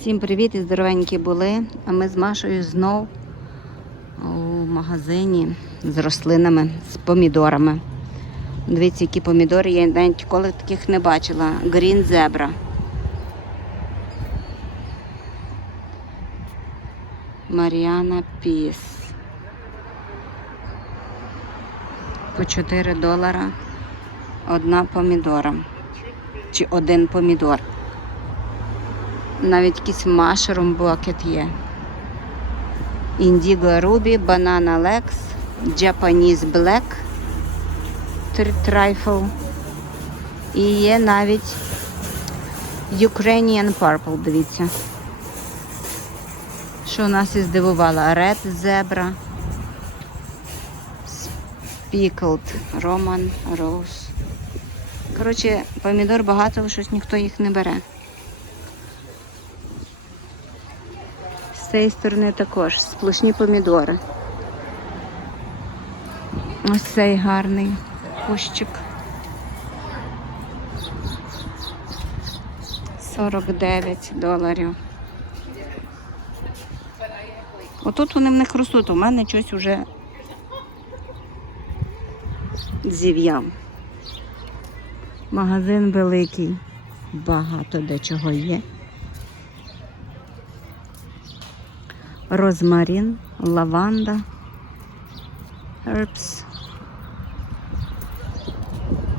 Всім привіт і здоровенькі були. А ми з Машою знов у магазині з рослинами, з помідорами. Дивіться, які помідори, я навіть ніколи таких не бачила. Green Zebra. Маріана Піс. По 4 долара одна помідора. Чи один помідор. Навіть якийсь машрум букет є. Індіго Рубі, Банана Лекс, Japanese Black, Трайфл. І є навіть Ukrainian Purple, дивіться. Що нас і здивувало? Red Zebra, Spickled Roman Rose. Коротше, помідор багато, щось ніхто їх не бере. З цієї сторони також сплошні помідори. Ось цей гарний кущик. 49 доларів. Отут вони в них ростуть, у мене щось уже зів'яв. Магазин великий, багато де чого є. Розмарин, лаванда, herbs,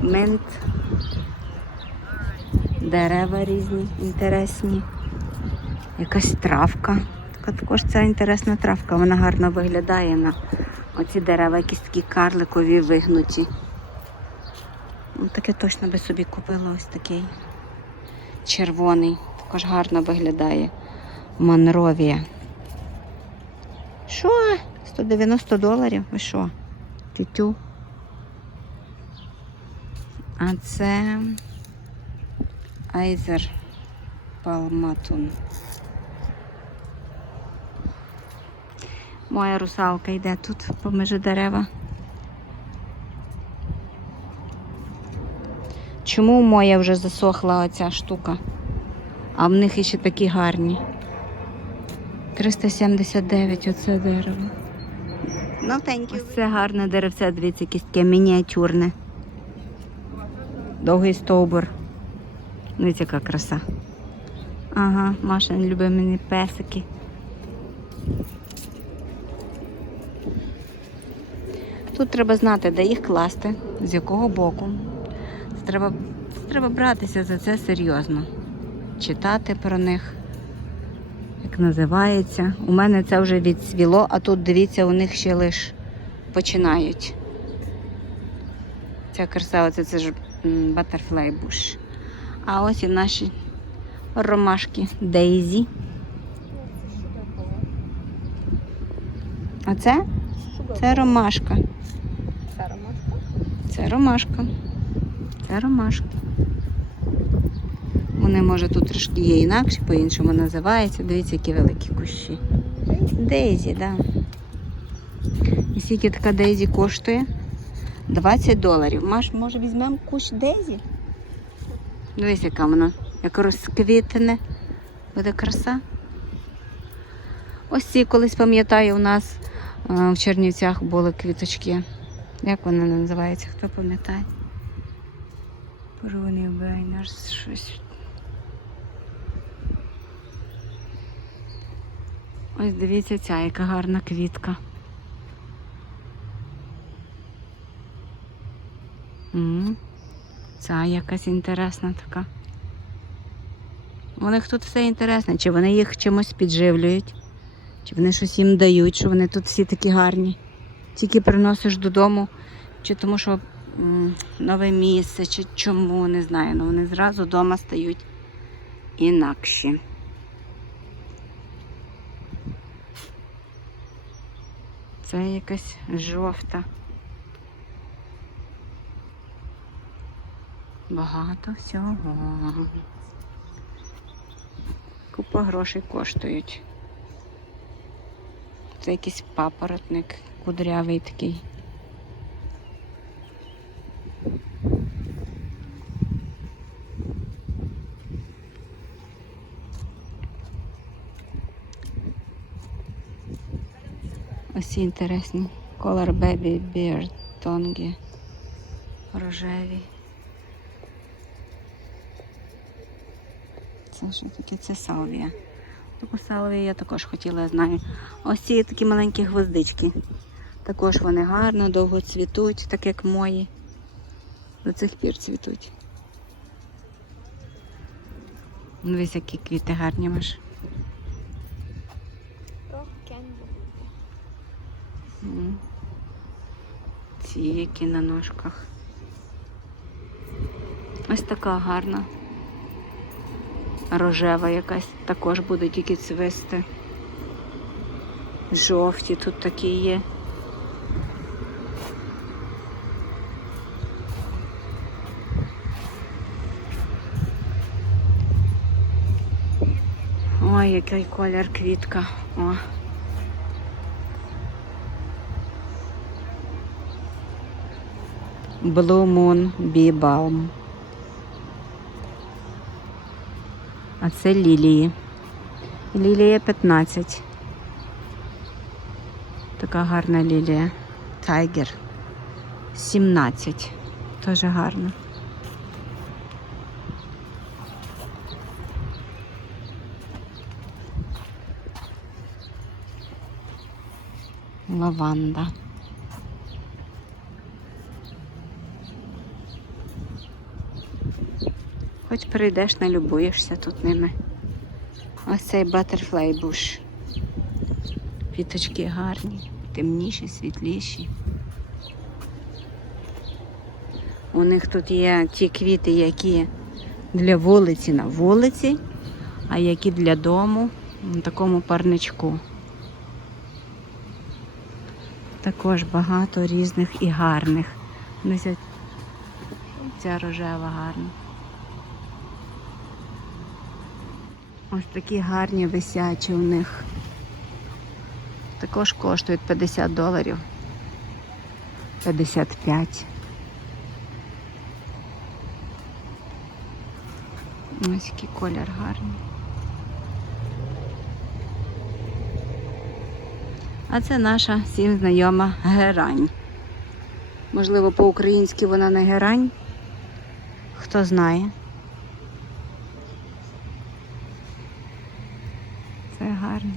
мент, дерева різні, інтересні, якась травка. Така також ця інтересна травка, вона гарно виглядає на оці дерева, якісь такі карликові вигнуті. Ну, Таке точно би собі купила ось такий червоний. Також гарно виглядає. Монровія. Що? 190 доларів? Ви що? Тютю. А це Айзер Палматун. Моя русалка йде тут поміж дерева. Чому моя вже засохла оця штука? А в них іще такі гарні. 379 оце дерево. Ну, thank. Це гарне деревце, дивіться, якесь таке мініатюрне. Довгий стовбур. Дивіться, яка краса. Ага, Маша любить мені песики. Тут треба знати, де їх класти, з якого боку. Це треба, це треба братися за це серйозно. Читати про них, називається. У мене це вже відсвіло, а тут дивіться, у них ще лиш починають. Ця краса, оце це ж Butterfly Bush. А ось і наші ромашки Дейзі. А це? ромашка. Це ромашка. Це ромашка. Це ромашка. Вони, може, тут трошки є інакше, по-іншому називаються. Дивіться, які великі кущі. Дейзі, так. Да. І скільки така Дейзі коштує? 20 доларів. Маш, може, візьмемо кущ Дейзі? Дивись, яка вона, як розквітне. Буде краса. Ось ці колись пам'ятаю, у нас е, в Чернівцях були квіточки. Як вони називаються? Хто пам'ятає? Руні Бейнерс, щось. Ось дивіться ця, яка гарна квітка. М, Ця якась інтересна така. У них тут все інтересне, чи вони їх чимось підживлюють, чи вони щось їм дають, що вони тут всі такі гарні. Тільки приносиш додому, чи тому що нове місце, чи чому, не знаю. Ну вони зразу вдома стають інакші. Це якась жовта. Багато всього. Купа грошей коштують. Це якийсь папоротник кудрявий такий. Ось інтересні. Color Baby Beard Тонгі. Рожеві. Це що таке? Це салвія. Таку салвію я також хотіла, я знаю. Ось ці такі маленькі гвоздички. Також вони гарно, довго цвітуть, так як мої. До цих пір цвітуть. Ну, Дивись, які квіти гарні маєш. Ці які на ножках. Ось така гарна. Рожева якась також буде тільки цвисти. Жовті тут такі є. Ой, який колір квітка. О. Bee Balm. А це лілії. Лілія 15. Така гарна лілія. Тайгер. 17. Теж гарно. Лаванда. Хоч прийдеш, налюбуєшся тут ними. Ось цей Butterfly Bush. Квіточки гарні, темніші, світліші. У них тут є ті квіти, які для вулиці на вулиці, а які для дому на такому парничку. Також багато різних і гарних. Ця рожева гарна. Ось такі гарні висячі у них. Також коштують 50 доларів. 55. Ось який колір гарний. А це наша всім знайома герань. Можливо, по-українськи вона не герань. Хто знає. Гарно.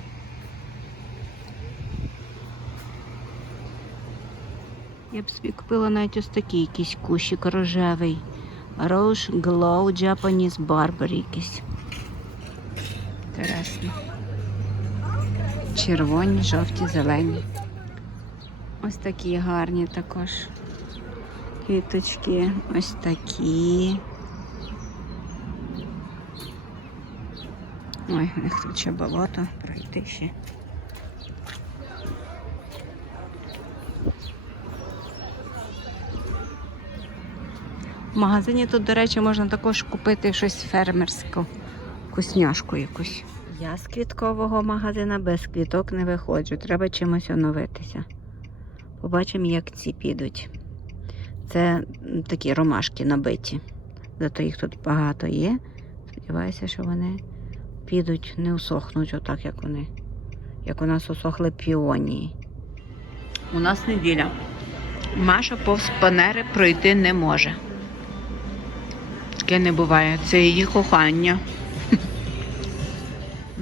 Я б собі купила навіть ось такий якийсь кущик рожевий. Rose Glow Japanese Barber якийсь. Інтересно. Червоні, жовті, зелені. Ось такі гарні також. Квіточки. Ось такі. Ой, у них тут ще болото, пройти ще. В магазині тут, до речі, можна також купити щось фермерське, вкусняшку якусь. Я з квіткового магазина без квіток не виходжу. Треба чимось оновитися. Побачимо, як ці підуть. Це такі ромашки набиті. Зато їх тут багато є. Сподіваюся, що вони підуть, не усохнуть отак, як вони. Як у нас усохли піонії. У нас неділя. Маша повз панери пройти не може. Таке не буває. Це її кохання.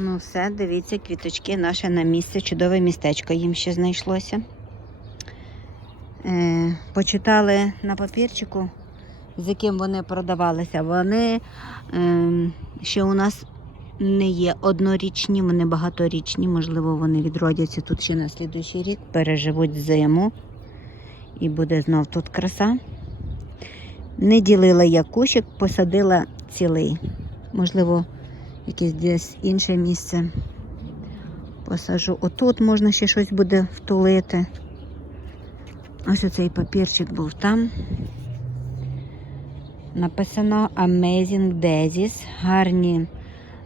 Ну все, дивіться, квіточки наше на місце. Чудове містечко їм ще знайшлося. Е, почитали на папірчику, з яким вони продавалися. Вони е, ще у нас не є однорічні, вони багаторічні. Можливо, вони відродяться тут ще на слідуючий рік, переживуть зиму і буде знов тут краса. Не ділила я кущик, посадила цілий. Можливо, якесь десь інше місце посажу. Отут можна ще щось буде втулити. Ось оцей папірчик був там. Написано Amazing Daisies, гарні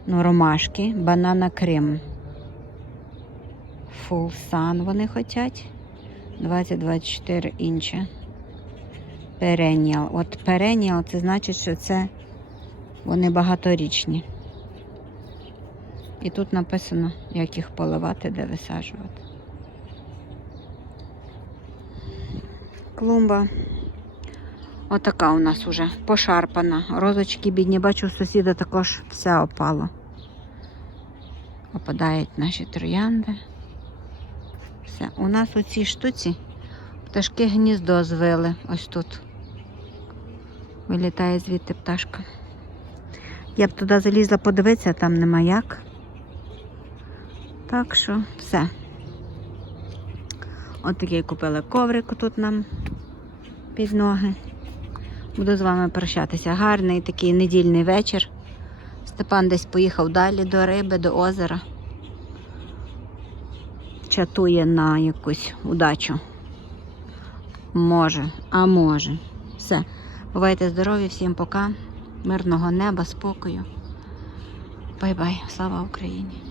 Ну, ромашки, банана крем. Full Sun вони хочуть. 20-24 інче. Perennial. От perennial це значить, що це вони багаторічні. І тут написано, як їх поливати, де висаджувати. Клумба. Отака у нас уже пошарпана. Розочки бідні, бачу, у сусіда також все опало. Опадають наші троянди. Все. У нас у цій штуці пташки гніздо звили ось тут. Вилітає звідти пташка. Я б туди залізла подивитися, там нема як. Так що все. От такий купили коврик тут нам під ноги. Буду з вами прощатися. Гарний такий недільний вечір. Степан десь поїхав далі до риби, до озера. Чатує на якусь удачу. Може, а може. Все. Бувайте здорові, всім пока. Мирного неба, спокою. Бай-бай. Слава Україні!